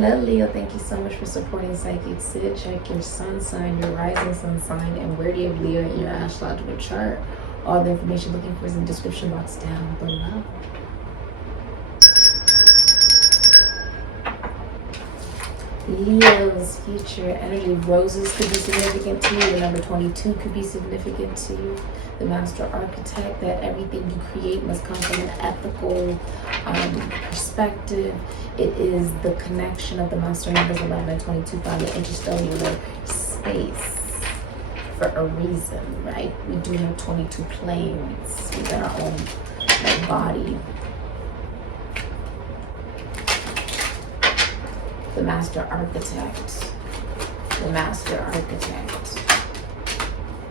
Hello, Leo. Thank you so much for supporting SIKIKSYD. Check your sun sign, your rising sun sign, and where do you have Leo in your astrological chart. All the information looking for is in the description box down below. Leo's future energy. Roses could be significant to you. The number 22 could be significant to you. The master architect, that everything you create must come from an ethical perspective. It is the connection of the master numbers 11 and 22 by the interstellar space for a reason, right? We do have 22 planes within our own body. The master architect. The master architect.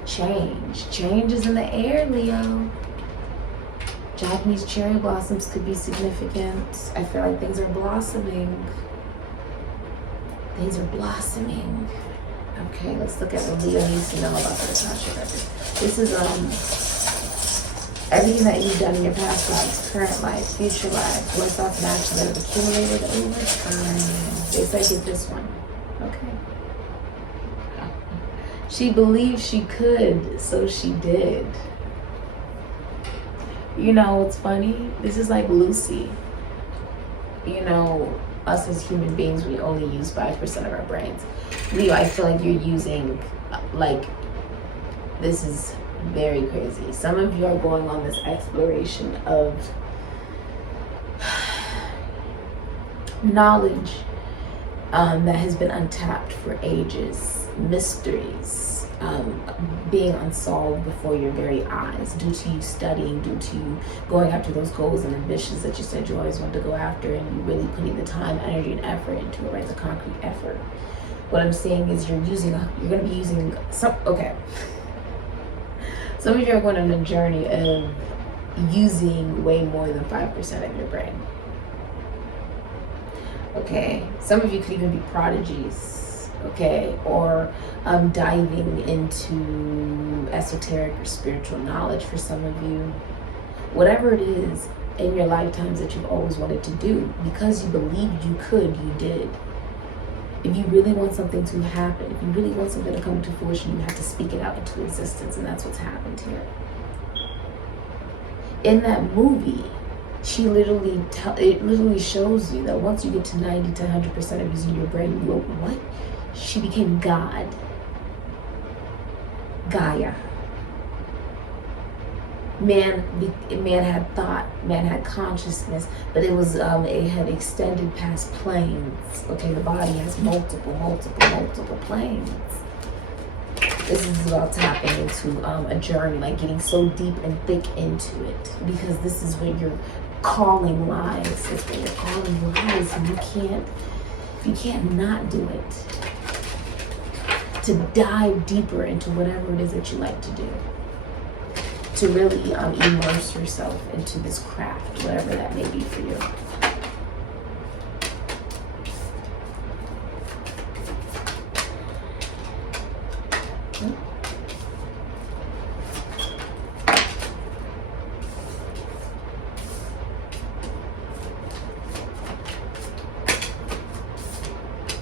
Change. Change is in the air, Leo. Japanese cherry blossoms could be significant. I feel like things are blossoming. Things are blossoming. Okay, let's look at what Leo needs to know about the Akashic record. This is everything that you've done in your past lives, current life, future life, what's off match that have accumulated over time. They said get this one. Okay. She believed she could, so she did. You know what's funny? This is like Lucy. You know, us as human beings, we only use 5% of our brains. Leo, I feel like you're using, this is very crazy. Some of you are going on this exploration of knowledge that has been untapped for ages, mysteries being unsolved before your very eyes due to you studying, due to you going after those goals and ambitions that you said you always wanted to go after, and you really putting the time, energy, and effort into it, right? The concrete effort. What I'm saying is you're going to be using some of you are going on a journey of using way more than 5% of your brain. Okay, some of you could even be prodigies, okay, or diving into esoteric or spiritual knowledge for some of you. Whatever it is in your lifetimes that you've always wanted to do, because you believed you could, you did. If you really want something to happen, if you really want something to come to fruition, you have to speak it out into existence, and that's what's happened here. In that movie, it literally shows you that once you get to 90 to 100% of using your brain, you go, what? She became God. Gaia. Man had thought, man had consciousness, but it had extended past planes. Okay, the body has multiple planes. This is about tapping into a journey, like getting so deep and thick into it, because this is where your calling lies. It's where your calling lies, and you can't not do it. To dive deeper into whatever it is that you like to do. To really immerse yourself into this craft, whatever that may be for you.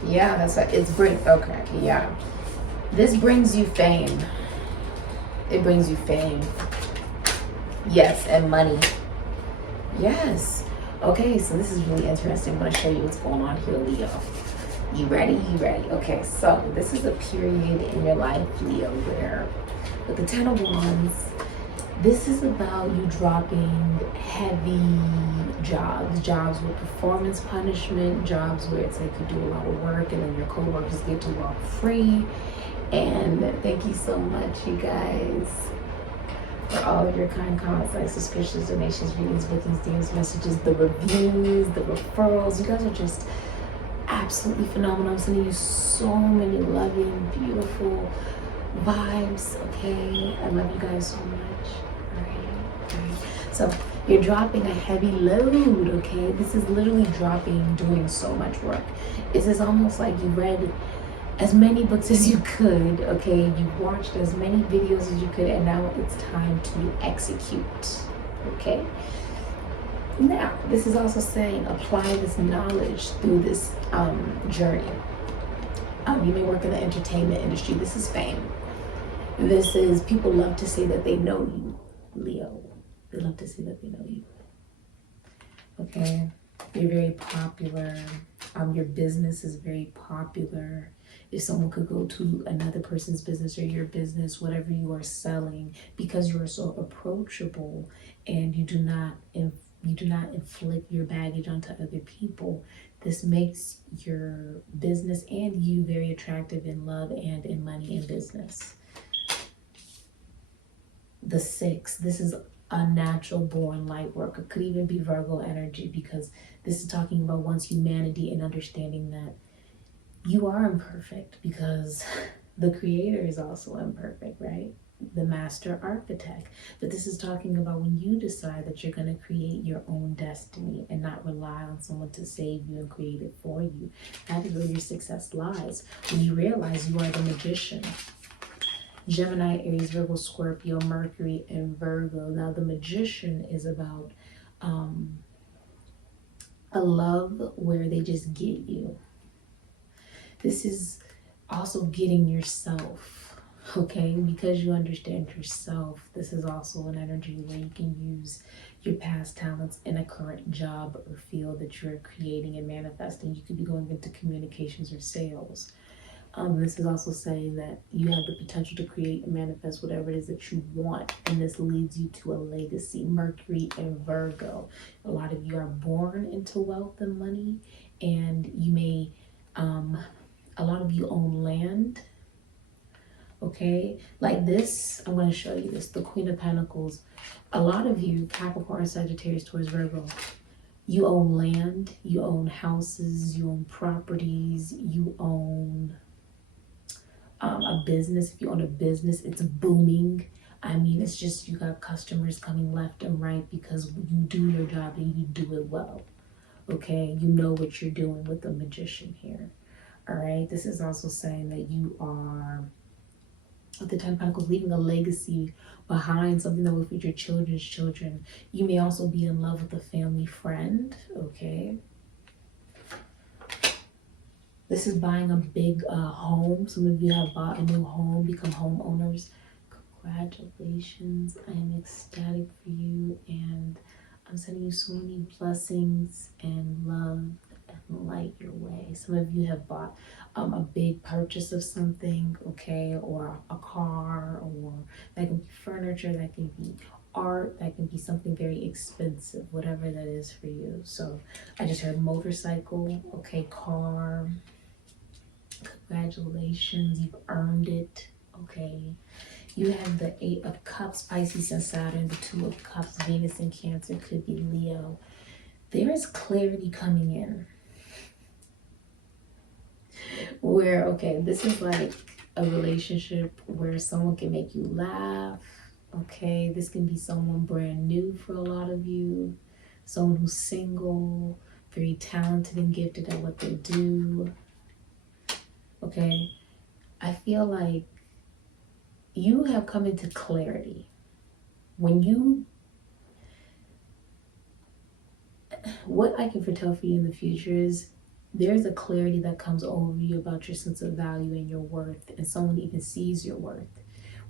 Yeah, that's what it's okay, yeah. This brings you fame. It brings you fame. Yes, and money. Yes. Okay, so this is really interesting. I'm going to show you what's going on here, Leo. You ready? You ready? Okay, so this is a period in your life, Leo, where with the 10 of Wands, this is about you dropping heavy jobs with performance punishment, jobs where it's like you do a lot of work and then your co-workers get to walk free. And thank you so much, you guys, for all of your kind comments, like subscriptions, donations, readings, bookings, DMs, messages, the reviews, the referrals. You guys are just absolutely phenomenal. I'm sending you so many loving, beautiful vibes, okay? I love you guys so much. All right. So you're dropping a heavy load, okay? This is literally doing so much work. This is almost like you read as many books as you could, okay? You watched as many videos as you could, and now it's time to execute, okay? Now, this is also saying apply this knowledge through this journey. You may work in the entertainment industry. This is fame. This is, people love to say that they know you, Leo. They love to say that they know you. Okay? You're very popular. Your business is very popular. If someone could go to another person's business or your business, whatever you are selling, because you are so approachable and you do not inflict your baggage onto other people, this makes your business and you very attractive in love and in money and business. The 6, this is a natural born light work. It could even be Virgo energy, because this is talking about one's humanity and understanding that you are imperfect, because the creator is also imperfect, right? The master architect. But this is talking about when you decide that you're going to create your own destiny and not rely on someone to save you and create it for you. That is where your success lies. When you realize you are the magician. Gemini, Aries, Virgo, Scorpio, Mercury, and Virgo. Now the magician is about a love where they just get you. This is also getting yourself, okay? Because you understand yourself, this is also an energy where you can use your past talents in a current job or field that you're creating and manifesting. You could be going into communications or sales. This is also saying that you have the potential to create and manifest whatever it is that you want, and this leads you to a legacy. Mercury and Virgo. A lot of you are born into wealth and money, and you may, a lot of you own land. Okay, like this, I'm going to show you this. The Queen of Pentacles. A lot of you, Capricorn, Sagittarius, Taurus, Virgo, you own land, you own houses, you own properties, you own a business. If you own a business, it's booming. I mean, it's just, you got customers coming left and right because you do your job and you do it well. Okay, you know what you're doing with the magician here. All right, this is also saying that you are, with the 10 of Pentacles, leaving a legacy behind, something that will feed your children's children. You may also be in love with a family friend, okay? This is buying a big home. Some of you have bought a new home, become homeowners. Congratulations. I am ecstatic for you, and I'm sending you so many blessings and love and light your way. Some of you have bought a big purchase of something, okay, or a car, or that can be furniture, that can be art, that can be something very expensive, whatever that is for you. So I just heard motorcycle, okay, car. Congratulations, you've earned it, okay. You have the 8 of Cups, Pisces and Saturn, the 2 of Cups, Venus and Cancer, could be Leo. There is clarity coming in. Where, okay, this is like a relationship where someone can make you laugh, okay. This can be someone brand new for a lot of you. Someone who's single, very talented and gifted at what they do. Okay, I feel like you have come into clarity. When you, what I can foretell for you in the future is there's a clarity that comes over you about your sense of value and your worth, and someone even sees your worth,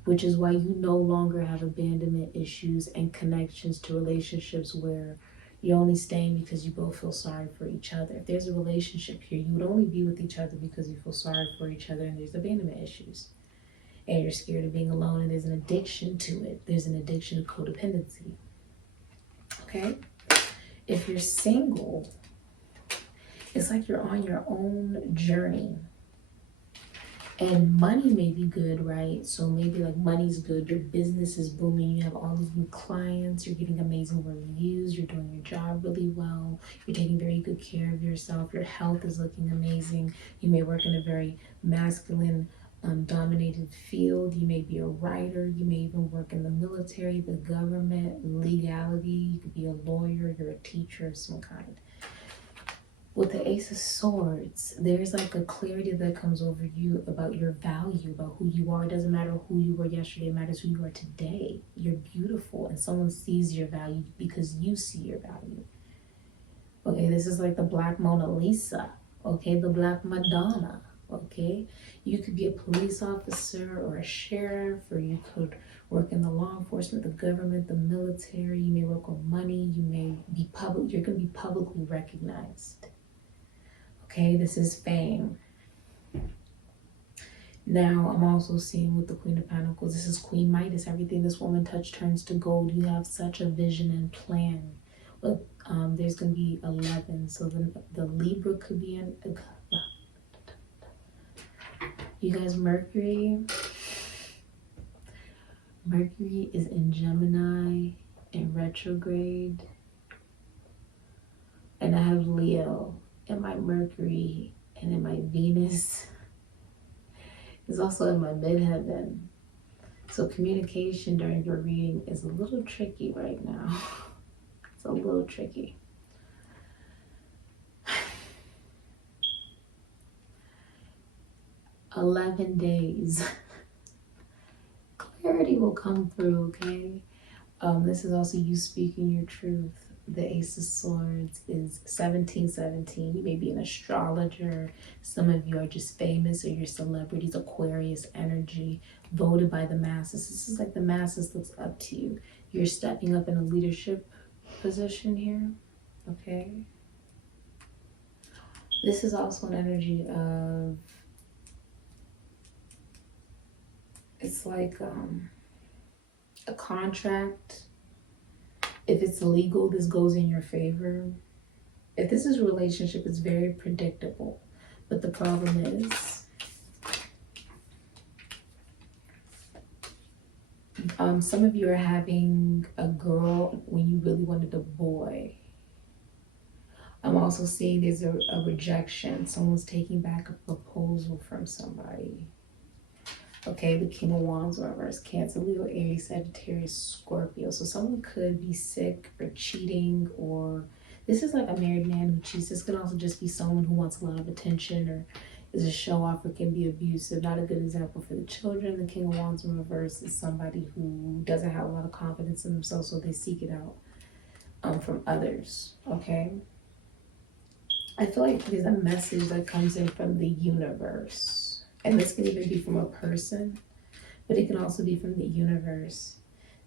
which is why you no longer have abandonment issues and connections to relationships where you're only staying because you both feel sorry for each other. If there's a relationship here, you would only be with each other because you feel sorry for each other, and there's abandonment issues. And you're scared of being alone, and there's an addiction to it. There's an addiction to codependency. Okay? If you're single, it's like you're on your own journey. And money may be good, right? So maybe like money's good, your business is booming, you have all these new clients, you're getting amazing reviews, you're doing your job really well, you're taking very good care of yourself, your health is looking amazing. You may work in a very masculine dominated field. You may be a writer, you may even work in the military, the government, legality, you could be a lawyer, you're a teacher of some kind. With the Ace of Swords, there's like a clarity that comes over you about your value, about who you are. It doesn't matter who you were yesterday, it matters who you are today. You're beautiful, and someone sees your value because you see your value. Okay, this is like the Black Mona Lisa. Okay, the Black Madonna. Okay, you could be a police officer or a sheriff, or you could work in the law enforcement, the government, the military. You may work on money. You may be public. You're going to be publicly recognized. Okay, this is fame. Now, I'm also seeing with the Queen of Pentacles, this is Queen Midas. Everything this woman touched turns to gold. You have such a vision and plan. But there's going to be 11. So the Libra could be in... You guys, Mercury is in Gemini in retrograde. And I have Leo in my Mercury, and in my Venus is also in my midheaven. So communication during your reading is a little tricky right now. It's a little tricky. "11 days." Clarity will come through, okay? This is also you speaking your truth. The Ace of Swords is 1717. You may be an astrologer. Some of you are just famous, or you're celebrities, Aquarius energy, voted by the masses. This is like the masses looks up to you. You're stepping up in a leadership position here, okay? This is also an energy of, it's like a contract. If it's legal, this goes in your favor. If this is a relationship, it's very predictable. But the problem is, some of you are having a girl when you really wanted a boy. I'm also seeing there's a rejection. Someone's taking back a proposal from somebody. Okay, the King of Wands reverse, Cancer, Leo, Aries, Sagittarius, Scorpio. So someone could be sick or cheating, or this is like a married man who cheats. This could also just be someone who wants a lot of attention or is a show off, or can be abusive. Not a good example for the children. The King of Wands in reverse is somebody who doesn't have a lot of confidence in themselves, so they seek it out from others, okay? I feel like there's a message that comes in from the universe. And this can even be from a person, but it can also be from the universe.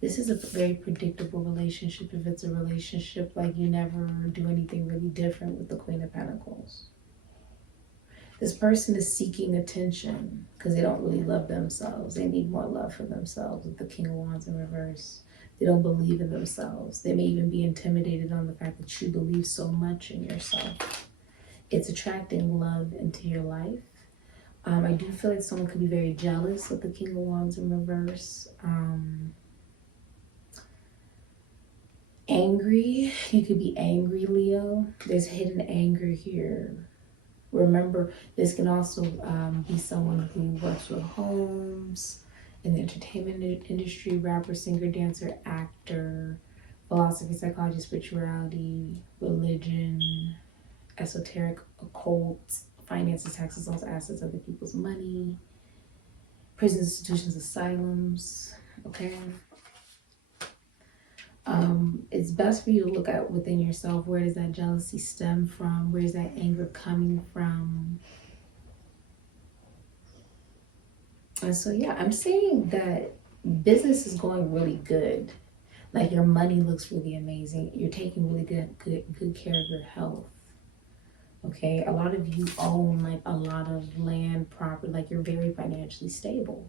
This is a very predictable relationship. If it's a relationship, like you never do anything really different with the Queen of Pentacles. This person is seeking attention because they don't really love themselves. They need more love for themselves with the King of Wands in reverse. They don't believe in themselves. They may even be intimidated on the fact that you believe so much in yourself. It's attracting love into your life. I do feel like someone could be very jealous with the King of Wands in reverse. Angry. You could be angry, Leo. There's hidden anger here. Remember, this can also be someone who works with homes, in the entertainment industry, rapper, singer, dancer, actor, philosophy, psychology, spirituality, religion, esoteric, occult, finances, taxes, loans, assets, other people's money, prison institutions, asylums, okay? It's best for you to look at within yourself. Where does that jealousy stem from? Where is that anger coming from? And so, yeah, I'm saying that business is going really good. Like your money looks really amazing. You're taking really good care of your health. Okay, a lot of you own like a lot of land, property, like you're very financially stable.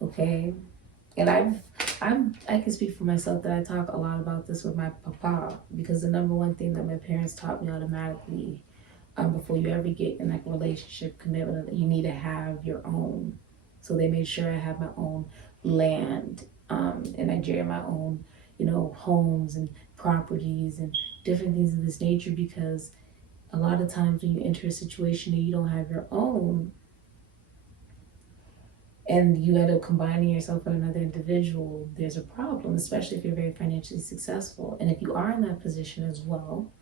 Okay, and I can speak for myself that I talk a lot about this with my papa, because the number one thing that my parents taught me automatically, before you ever get in like a relationship commitment, you need to have your own. So they made sure I have my own land in Nigeria, my own, homes and properties and different things of this nature, because a lot of times when you enter a situation and you don't have your own, and you end up combining yourself with another individual, there's a problem, especially if you're very financially successful. And if you are in that position as well,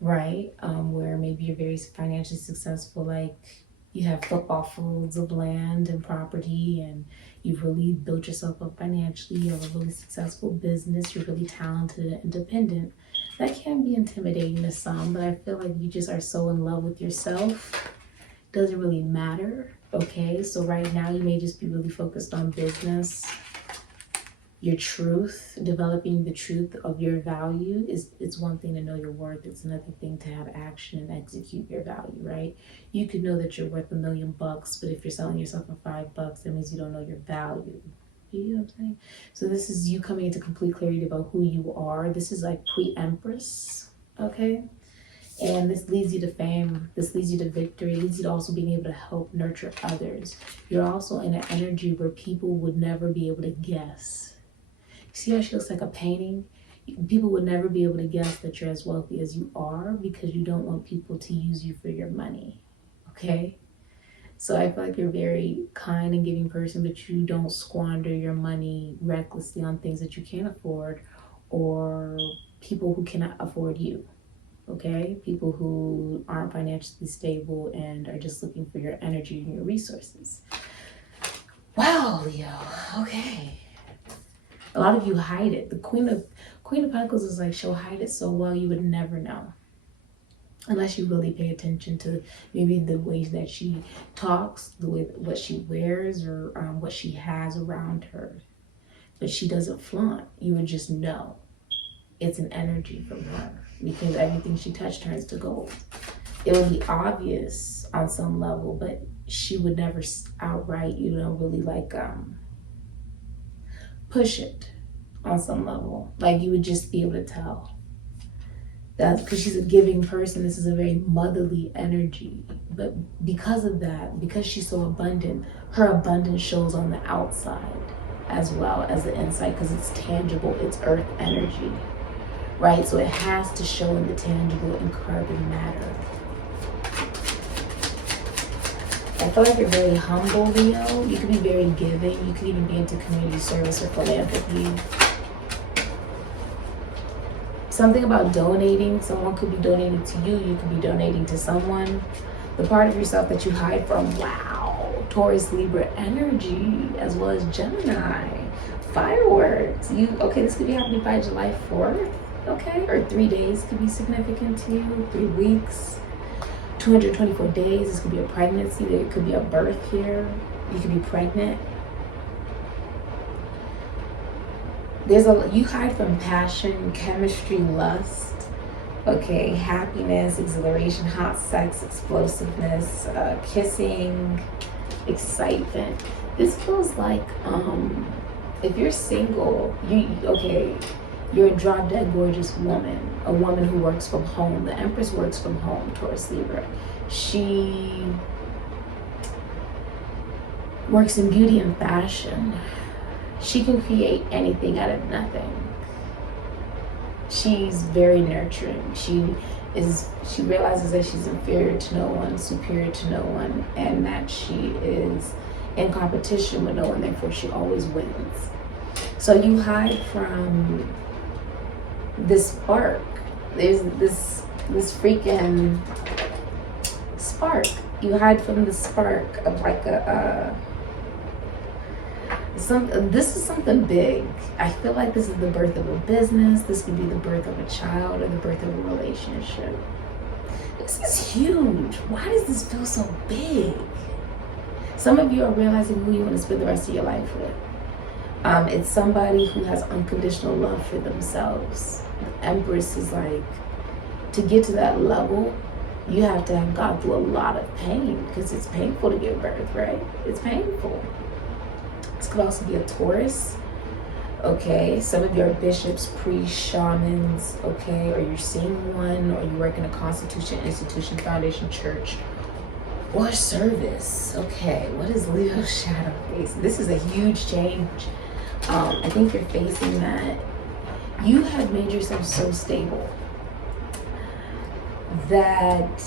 right, where maybe you're very financially successful, like you have football fields of land and property, and you've really built yourself up financially, you have a really successful business, you're really talented and independent, That can be intimidating to some, but I feel like you just are so in love with yourself. Doesn't really matter, okay? So right now you may just be really focused on business, your truth, developing the truth of your value. It's one thing to know your worth. It's another thing to have action and execute your value, right? You could know that you're worth $1 million, but if you're selling yourself for $5, that means you don't know your value. You know what I'm saying? So this is you coming into complete clarity about who you are. This is like pre-Empress, okay? And this leads you to fame. This leads you to victory. It leads you to also being able to help nurture others. You're also in an energy where people would never be able to guess. See how she looks like a painting? People would never be able to guess that you're as wealthy as you are because you don't want people to use you for your money, okay? So I feel like you're a very kind and giving person, but you don't squander your money recklessly on things that you can't afford or people who cannot afford you, okay? People who aren't financially stable and are just looking for your energy and your resources. Wow, Leo, okay. A lot of you hide it. The Queen of Pentacles is like, she'll hide it so well you would never know. Unless you really pay attention to maybe the ways that she talks, the way what she wears, or what she has around her. But she doesn't flaunt. You would just know. It's an energy from her because everything she touched turns to gold. It would be obvious on some level, but she would never outright, really like push it on some level. Like you would just be able to tell. That's because she's a giving person. This is a very motherly energy. But because of that, because she's so abundant, her abundance shows on the outside as well as the inside because it's tangible, it's earth energy, right? So it has to show in the tangible and carbon matter. I feel like you're very humble, Leo. You can be very giving. You could even be into community service or philanthropy. Something about donating. Someone could be donating to you. You could be donating to someone. The part of yourself that you hide from. Wow. Taurus, Libra energy, as well as Gemini. Fireworks. Okay, this could be happening by July 4th. Okay, or 3 days could be significant to you. 3 weeks. 224 days. This could be a pregnancy. There could be a birth here. You could be pregnant. You hide from passion, chemistry, lust, okay, happiness, exhilaration, hot sex, explosiveness, kissing, excitement. This feels like if you're single, you're a drop dead gorgeous woman, a woman who works from home. The Empress works from home, Taurus Libra. She works in beauty and fashion. She can create anything out of nothing. She's very nurturing. She realizes that she's inferior to no one, superior to no one, and that she is in competition with no one, therefore she always wins. So you hide from this spark. There's this freaking spark. You hide from the spark of like this is something big. I feel like this is the birth of a business. This could be the birth of a child or the birth of a relationship. This is huge. Why does this feel so big? Some of you are realizing who you want to spend the rest of your life with. It's somebody who has unconditional love for themselves. The Empress is like, to get to that level, you have to have gone through a lot of pain because it's painful to give birth, right? It's painful. This could also be a Taurus, okay? Some of you are bishops, priests, shamans, okay? Or you're seeing one, or you work in a constitution, institution, foundation, church, or service. Okay, what is Leo's shadow face? This is a huge change. I think you're facing that. You have made yourself so stable that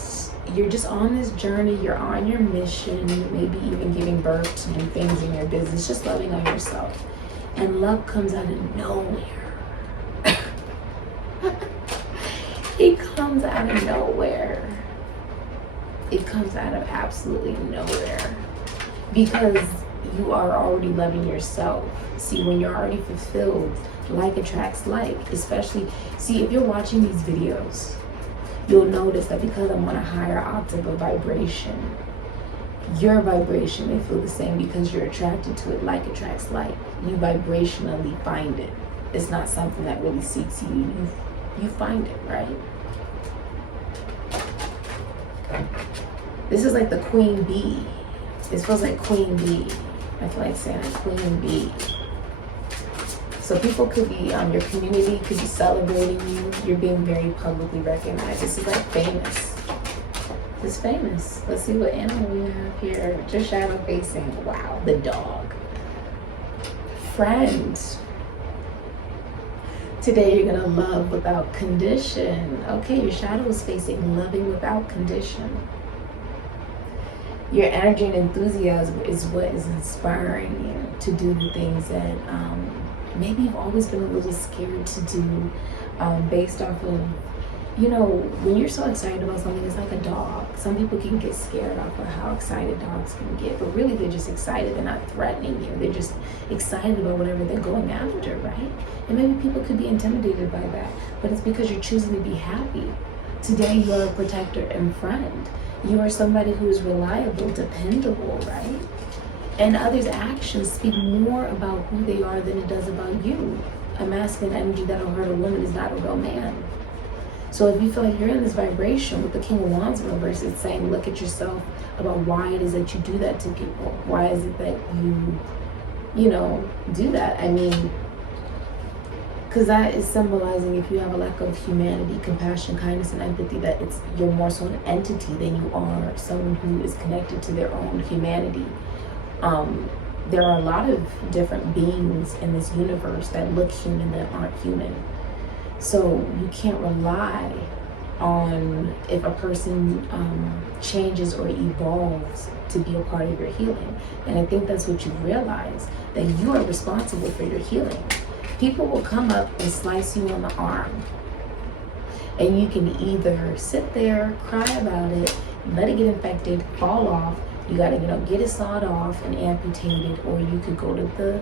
you're just on this journey, you're on your mission, maybe even giving birth to new things in your business, just loving on yourself. And love comes out of nowhere. It comes out of nowhere. It comes out of absolutely nowhere. Because you are already loving yourself. See, when you're already fulfilled, Like attracts like, especially, see, if you're watching these videos, you'll notice that because I'm on a higher octave of vibration, your vibration may feel the same because you're attracted to it. Like attracts like. You vibrationally find it. It's not something that really seeks you. You find it, right? This is like the queen bee. This feels like queen bee. I feel like saying a queen bee. So people could be, your community could be celebrating you. You're being very publicly recognized. This is like famous. It's famous. Let's see what animal we have here. Just shadow facing. Wow, the dog. Friend. Today you're gonna love without condition. Okay, your shadow is facing loving without condition. Your energy and enthusiasm is what is inspiring you to do the things that maybe you've always been a little scared to do, based off of, you know, when you're so excited about something, it's like a dog. Some people can get scared off of how excited dogs can get, but really they're just excited. They're not threatening you. They're just excited about whatever they're going after, right? And maybe people could be intimidated by that, but it's because you're choosing to be happy. Today you are a protector and friend. You are somebody who is reliable, dependable, right? And others' actions speak more about who they are than it does about you. A masculine energy that'll hurt a woman is not a real man. So if you feel like you're in this vibration with the King of Wands in reverse, it's saying, look at yourself about why it is that you do that to people. Why is it that you know, do that? I mean, because that is symbolizing, if you have a lack of humanity, compassion, kindness, and empathy, that you're more so an entity than you are someone who is connected to their own humanity. There are a lot of different beings in this universe that look human that aren't human. So you can't rely on if a person changes or evolves to be a part of your healing. And I think that's what you realize, that you are responsible for your healing. People will come up and slice you on the arm, and you can either sit there, cry about it, let it get infected, fall off. You gotta, get it sawed off and amputated, or you could go to the,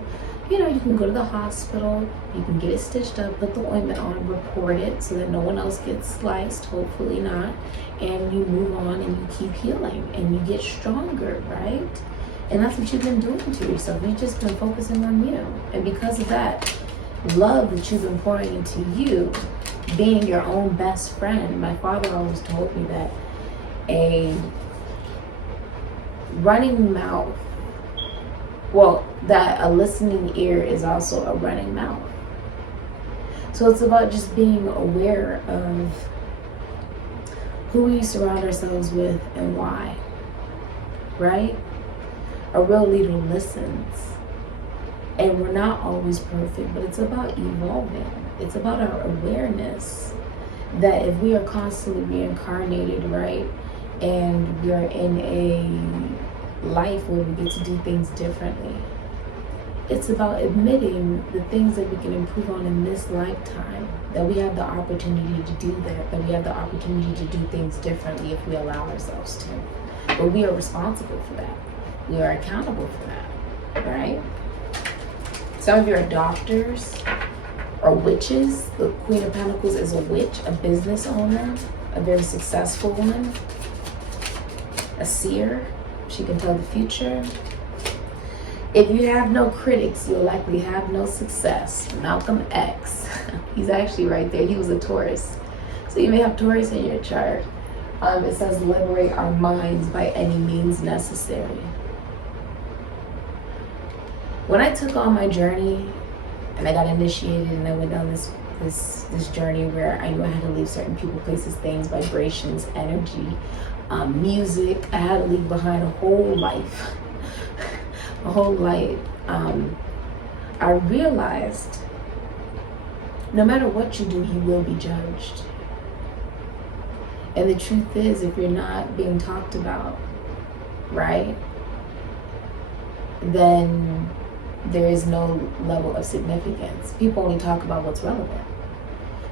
you can go to the hospital, you can get it stitched up, put the ointment on, report it so that no one else gets sliced, hopefully not, and you move on and you keep healing and you get stronger, right? And that's what you've been doing to yourself. You've just been focusing on you. And because of that love that you've been pouring into you, being your own best friend, my father always told me that a running mouth, that a listening ear is also a running mouth. So it's about just being aware of who we surround ourselves with and why, right? A real leader listens. And we're not always perfect, but it's about evolving. It's about our awareness that if we are constantly reincarnated, right? And we are in a life where we get to do things differently. It's about admitting the things that we can improve on in this lifetime, that we have the opportunity to do that we have the opportunity to do things differently if we allow ourselves to. But we are responsible for that. We are accountable for that, right? Some of you are doctors or witches. The Queen of Pentacles is a witch, a business owner, a very successful one, a seer. She can tell the future. If you have no critics, you'll likely have no success. Malcolm X, he's actually right there. He was a Taurus. So you may have Taurus in your chart. It says liberate our minds by any means necessary. When I took on my journey and I got initiated and I went down this journey where I knew I had to leave certain people, places, things, vibrations, energy, music, I had to leave behind a whole life. A whole life. I realized no matter what you do, you will be judged. And the truth is, if you're not being talked about, right, then there is no level of significance. People only talk about what's relevant.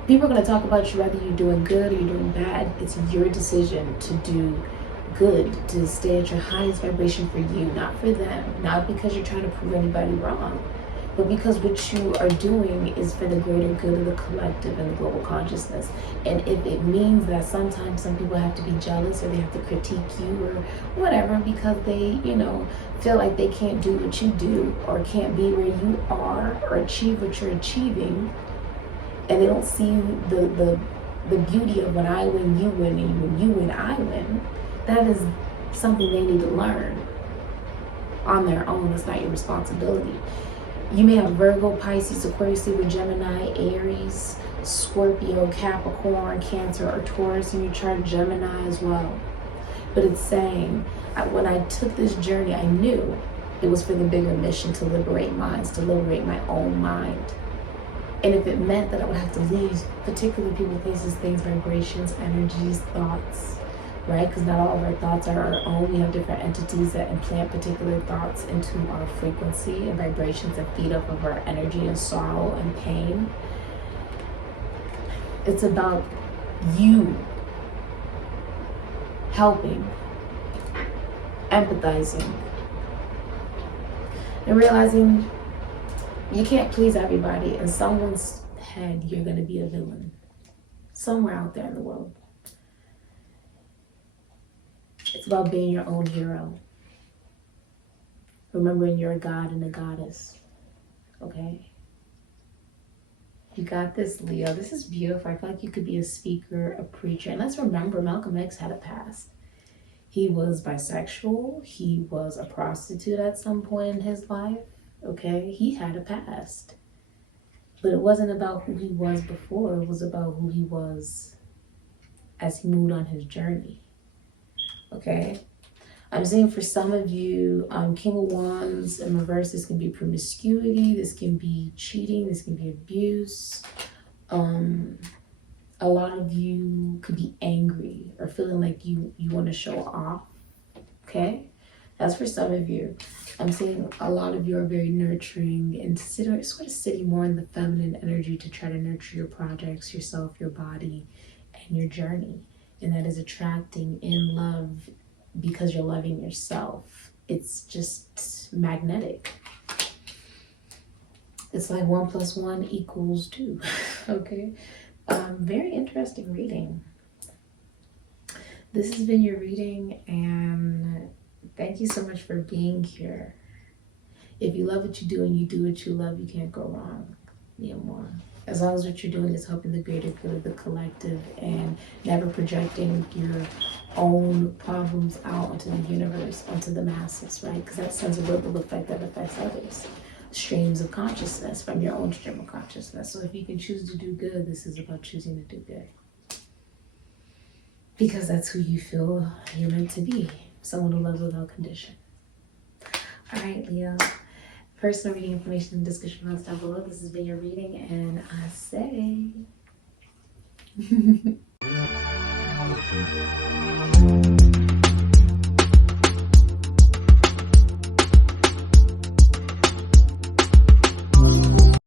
People are going to talk about you whether you're doing good or you're doing bad. It's your decision to do good, to stay at your highest vibration for you, not for them, not because you're trying to prove anybody wrong. but because what you are doing is for the greater good of the collective and the global consciousness. And if it means that sometimes some people have to be jealous or they have to critique you or whatever because they, you know, feel like they can't do what you do or can't be where you are or achieve what you're achieving, and they don't see the beauty of when I win, you win, and when you win, I win, that is something they need to learn on their own. It's not your responsibility. You may have Virgo, Pisces, Aquarius, Libra, Gemini, Aries, Scorpio, Capricorn, Cancer, or Taurus in your chart, Gemini as well. But it's saying, when I took this journey, I knew it was for the bigger mission to liberate minds, to liberate my own mind. And if it meant that I would have to leave particular people, places, things, vibrations, energies, thoughts, right? Because not all of our thoughts are our own. We have different entities that implant particular thoughts into our frequency and vibrations that feed off of our energy and sorrow and pain. It's about you helping, empathizing, and realizing you can't please everybody. In someone's head, you're going to be a villain somewhere out there in the world. It's about being your own hero. Remembering you're a god and a goddess. Okay? You got this, Leo. This is beautiful. I feel like you could be a speaker, a preacher. And let's remember, Malcolm X had a past. He was bisexual. He was a prostitute at some point in his life. Okay? He had a past. But it wasn't about who he was before. It was about who he was as he moved on his journey. Okay, I'm seeing for some of you, King of Wands in reverse, this can be promiscuity, this can be cheating, this can be abuse. A lot of you could be angry or feeling like you want to show off. Okay, that's for some of you. I'm seeing a lot of you are very nurturing and sort of sitting more in the feminine energy to try to nurture your projects, yourself, your body, and your journey. And that is attracting in love because you're loving yourself. It's just magnetic. It's like 1 + 1 = 2. Okay. Very interesting reading. This has been your reading, and thank you so much for being here. If you love what you do and you do what you love, you can't go wrong. More. As long as what you're doing is helping the greater good of the collective and never projecting your own problems out onto the universe, onto the masses, right? Because that sends a ripple effect that affects others. Streams of consciousness from your own stream of consciousness. So if you can choose to do good, this is about choosing to do good. Because that's who you feel you're meant to be. Someone who loves without condition. All right, Leo. Personal reading information in the description box down below. This has been your reading, and I say...